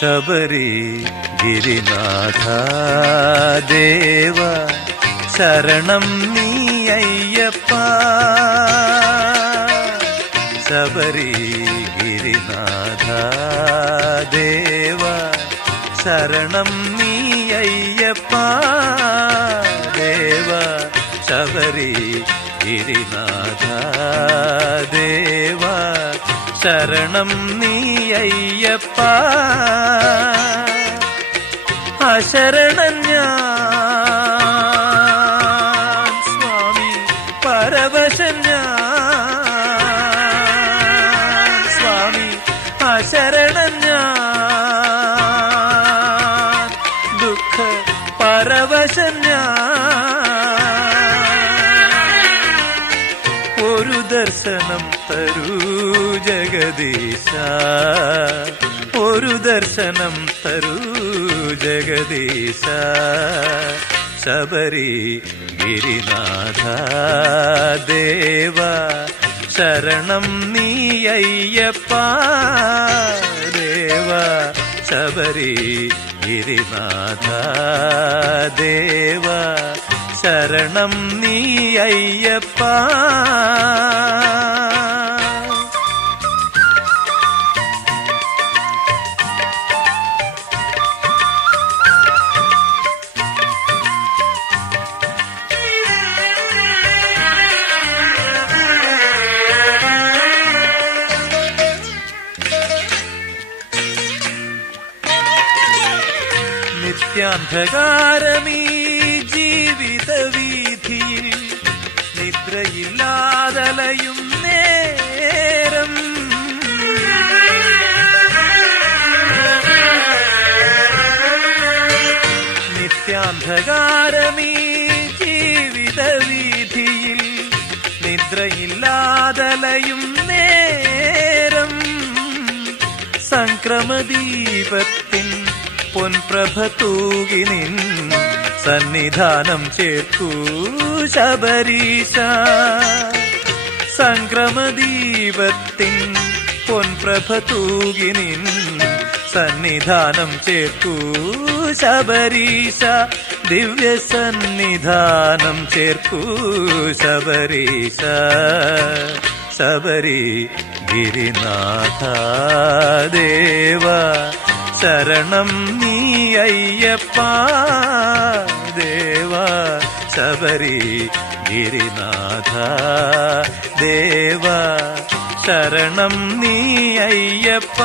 ശബരി ഗിരിനാഥ ദേവ ശരണം നീ അയ്യപ്പ. ശബരി ഗിരിനാഥ ദേവ ശരണം നീ അയ്യപ്പ. ദേവ ശബരി ഗിരിനാഥ ദേവ. ശരണം നീ അയ്യപ്പ. അശരണൻ ഞാൻ സ്വാമി പരവശൻ സ്വാമി അശരണൻ ദർശനം തരൂ ജഗദീശ. ഒരു ദർശനം തരൂ ജഗദീശ. ശബരി ഗിരിനാഥ ദേവ ശരണം നീ അയ്യപ്പ ദേവ. ശബരി ഗിരിനാഥ ദേവ ശരണം നീ അയ്യപ്പ. നിത്യാന്ധകാരമീ നിദ്രയില്ലാതലയും നേരം. നിത്യാന്ധകാരമീ ജീവിത വീതിയിൽ നിദ്രയില്ലാതലയും നേരം. സംക്രമദീപത്തിൻ പൊൻപ്രഭ തൂകി നിൻ സന്നിധാനം ചേർക്കൂ ശബരീശ. സംക്രമദീപത്തിൻ പൊൻപ്രഭ തൂകിനിൻ സന്നിധാനം ചേർക്കൂ ശബരീശ. ദിവ്യ സന്നിധാനം ചേർക്കൂ ശബരീശ. ശബരി ഗിരിനാഥ ദേവ ശരണം നീ അയ്യപ്പ. ശബരി ഗിരിനാഥ ദേവ ശരണം നീ അയ്യപ്പ.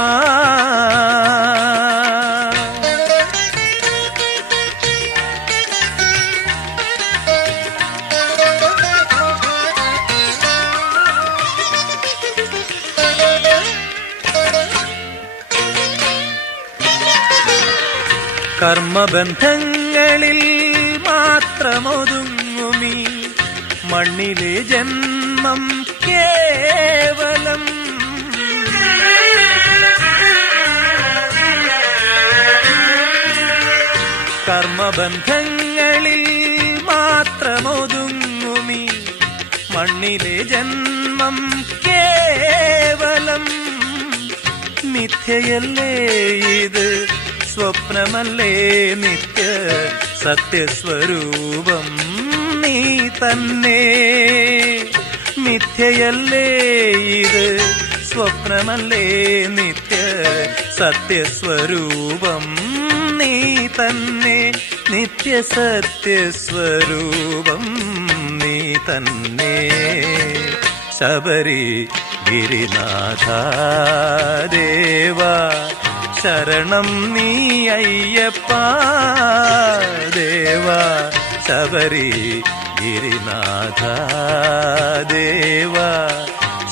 കർമ്മബന്ധങ്ങളിൽ മാത്രമൊതുങ്ങുമീ. മണ്ണിലെ ജന്മം കേവലം. കർമ്മബന്ധങ്ങളിൽ മാത്രമൊതുങ്ങുമീ. മണ്ണിലെ ജന്മം കേവലം. മിഥ്യയല്ലേ ഇത്? സ്വപ്നമല്ലേ നിത്യ സത്യസ്വരൂപം നീ തന്നെ? മിഥ്യയല്ലേ ഇത്? സ്വപ്നമല്ലേ നിത്യ സത്യസ്വരൂപം നീ തന്നെ? നിത്യ സത്യസ്വരൂപം നീ തന്നെ? ശബരി ഗിരിനാഥ ദേവ ശരണം നീ അയ്യപ്പ. ദേവ ശബരി ഗിരിനാഥ. ദേവ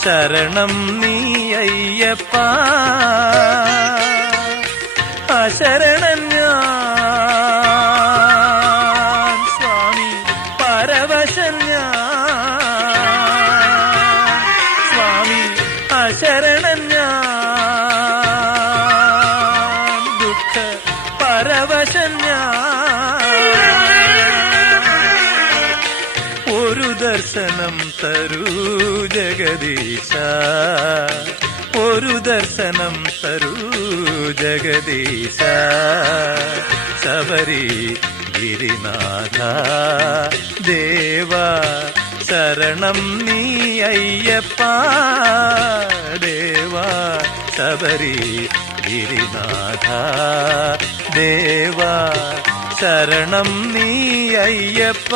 ശരണം നീ അയ്യപ്പ. അശരണൻ ഒരു ദർശനം തരൂ ജഗദീശ. ഒരു ദർശനം തരൂ ജഗദീശ. ശബരി ഗിരിനാഥ ദേവ ശരണം നീ അയ്യപ്പ ദേവ ശബരി ഗിരിനാഥ ദേവ ശരണം നീ അയ്യപ്പ.